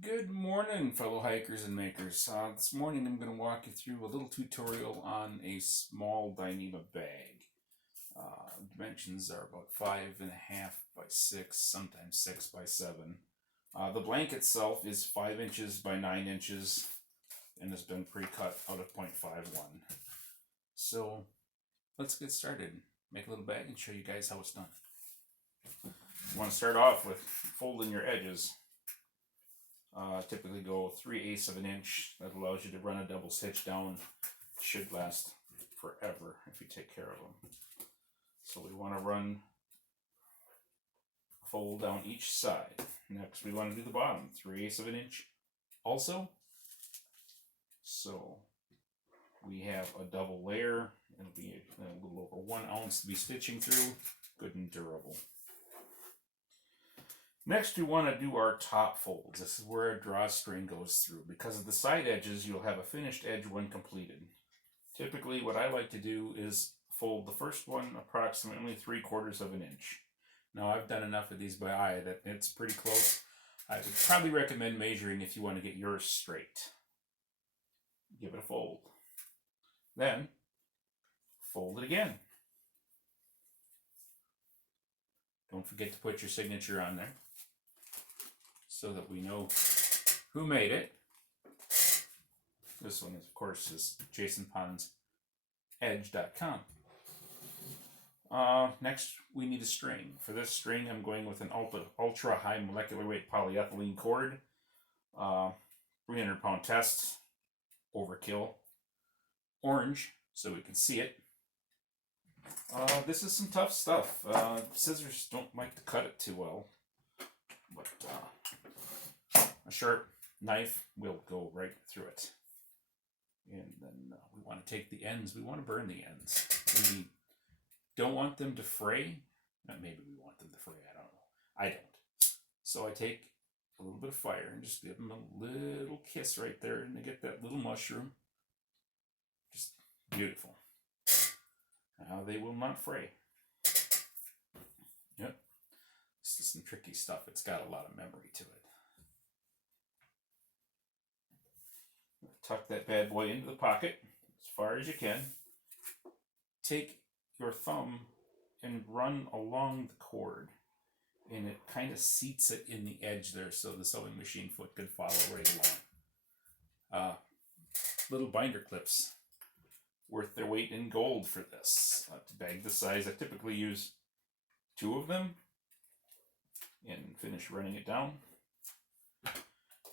Good morning, fellow hikers and makers. This morning I'm going to walk you through a little tutorial on a small Dyneema bag. Dimensions are about 5.5 by 6, sometimes 6 by 7. The blank itself is 5 inches by 9 inches and has been pre-cut out of 0.51. So let's get started. Make a little bag and show you guys how it's done. You want to start off with folding your edges. Typically go 3/8 of an inch. That allows you to run a double stitch down. Should last forever if you take care of them. So we want to run a fold down each side. Next we want to do the bottom, 3/8 of an inch also. So we have a double layer. It'll be a little over 1 ounce to be stitching through. Good and durable. Next, we want to do our top folds. This is where a drawstring goes through. Because of the side edges, you'll have a finished edge when completed. Typically, what I like to do is fold the first one approximately 3/4 of an inch. Now, I've done enough of these by eye that it's pretty close. I would probably recommend measuring if you want to get yours straight. Give it a fold. Then, fold it again. Don't forget to put your signature on there, so that we know who made it. This one, of course, is jasonpondsedge.com. Next, we need a string. For this string, I'm going with an ultra high molecular weight polyethylene cord. 300-pound test. Overkill. Orange, so we can see it. This is some tough stuff. Scissors don't like to cut it too well, but a sharp knife will go right through it. And then we want to take the ends. We want to burn the ends. We don't want them to fray. Maybe we want them to fray. I don't know. I don't. So I take a little bit of fire and just give them a little kiss right there, and they get that little mushroom. Just beautiful. Now they will not fray. Yep. This is some tricky stuff. It's got a lot of memory to it. Tuck that bad boy into the pocket as far as you can. Take your thumb and run along the cord, and it kind of seats it in the edge there so the sewing machine foot can follow right along. Little binder clips, worth their weight in gold for this. To bag the size, I typically use 2 of them and finish running it down.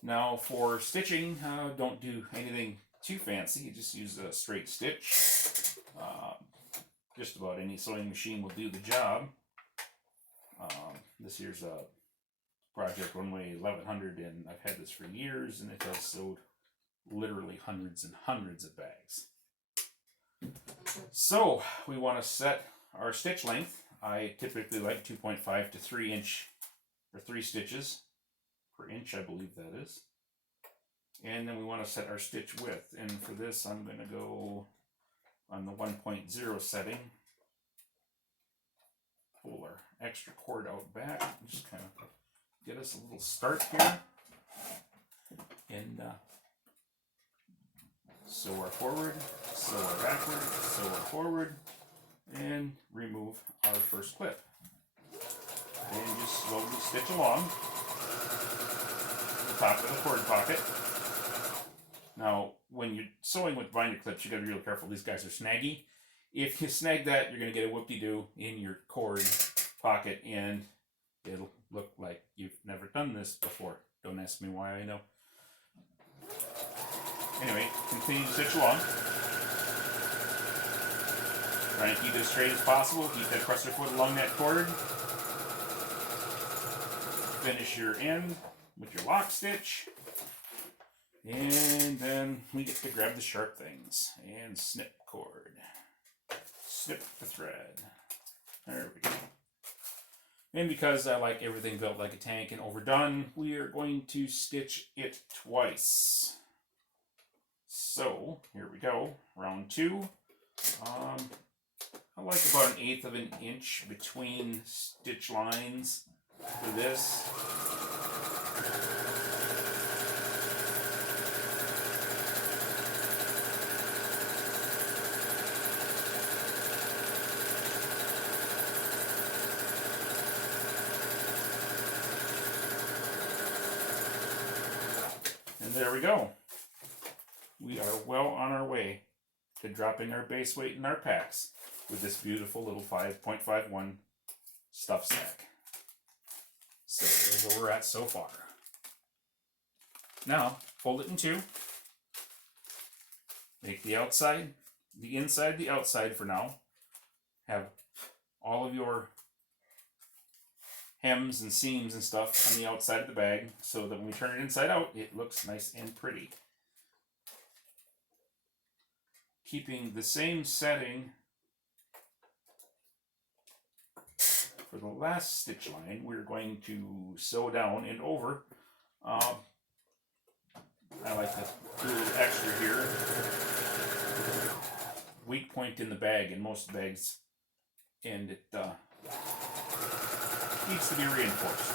Now for stitching, don't do anything too fancy. You just use a straight stitch. Just about any sewing machine will do the job. This here's a Project Runway 1100, and I've had this for years, and it has sewed literally hundreds and hundreds of bags. So we want to set our stitch length. I typically like 2.5 to 3 inch, or 3 stitches per inch, I believe that is. And then we want to set our stitch width, and for this I'm going to go on the 1.0 setting. Pull our extra cord out back, just kind of get us a little start here, and sew our forward, sew our backward, sew our forward, and remove our first clip. And just slowly stitch along the top of the cord pocket. Now, when you're sewing with binder clips, you got to be real careful. These guys are snaggy. If you snag that, you're going to get a whoop-de-doo in your cord pocket, and it'll look like you've never done this before. Don't ask me why, I know. Anyway, continue to stitch along. Try and keep it as straight as possible. Keep that presser foot along that cord. Finish your end with your lock stitch. And then we get to grab the sharp things and snip cord. Snip the thread. There we go. And because I like everything built like a tank and overdone, we are going to stitch it twice. So, here we go. Round 2. I like about 1/8 of an inch between stitch lines for this. there we go. We are well on our way to dropping our base weight in our packs with this beautiful little 5.51 stuff sack. So there's where we're at so far. Now, fold it in two. Make the outside, the inside, the outside for now. Have all of your hems and seams and stuff on the outside of the bag so that when we turn it inside out, it looks nice and pretty. Keeping the same setting for the last stitch line, we're going to sew down and over. I like to do a little extra here. Weak point in the bag in most bags, and it needs to be reinforced.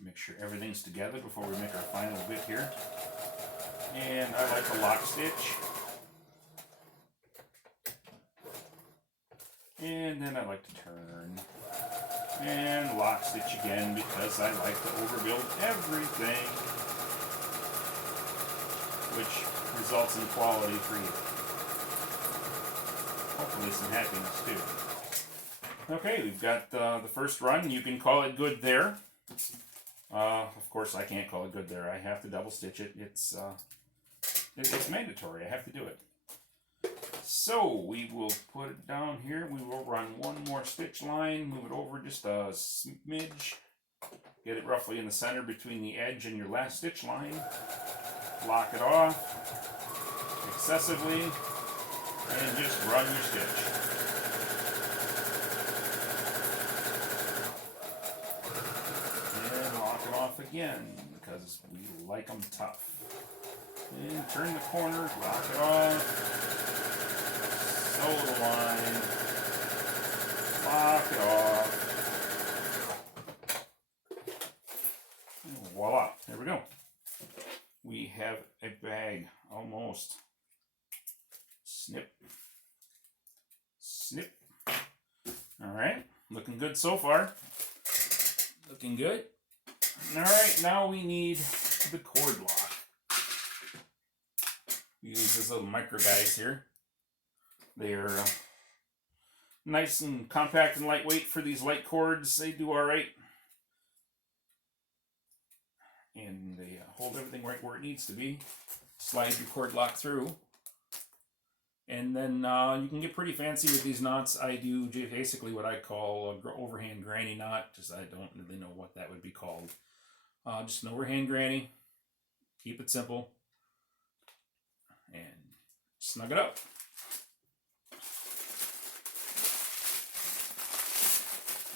Make sure everything's together before we make our final bit here. And I like a lock stitch. And then I like to turn and lock stitch again because I like to overbuild everything, which results in quality for you. Hopefully some happiness too. Okay, we've got the first run. You can call it good there. Of course, I can't call it good there. I have to double stitch it. It's mandatory. I have to do it. So we will put it down here. We will run one more stitch line, move it over just a smidge, get it roughly in the center between the edge and your last stitch line, lock it off excessively, and just run your stitch. And lock it off again because we like them tough. And turn the corner, lock it off. Sew the line, lock it off, and voila, there we go. We have a bag, almost. Snip, snip. All right, looking good so far. Looking good. All right, now we need the cord lock. We use these little micro guys here. They are nice and compact and lightweight for these light cords. They do all right. And they hold everything right where it needs to be. Slide your cord lock through. And then you can get pretty fancy with these knots. I do basically what I call an overhand granny knot, because I don't really know what that would be called. Just an overhand granny. Keep it simple. And snug it up.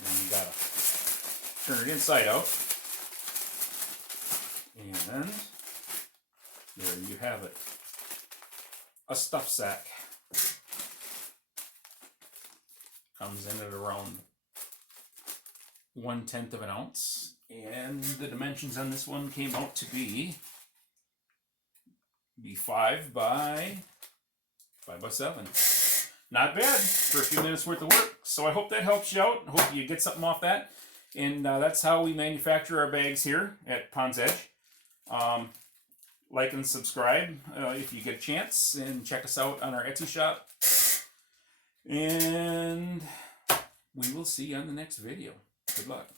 And you gotta turn it inside out. And there you have it. A stuff sack. Comes in at around 1/10 of an ounce. And the dimensions on this one came out to be 5 by 7. Not bad for a few minutes worth of work. So I hope that helps you out. I hope you get something off that. And that's how we manufacture our bags here at Pond's Edge. Like and subscribe if you get a chance. And check us out on our Etsy shop. And we will see you on the next video. Good luck.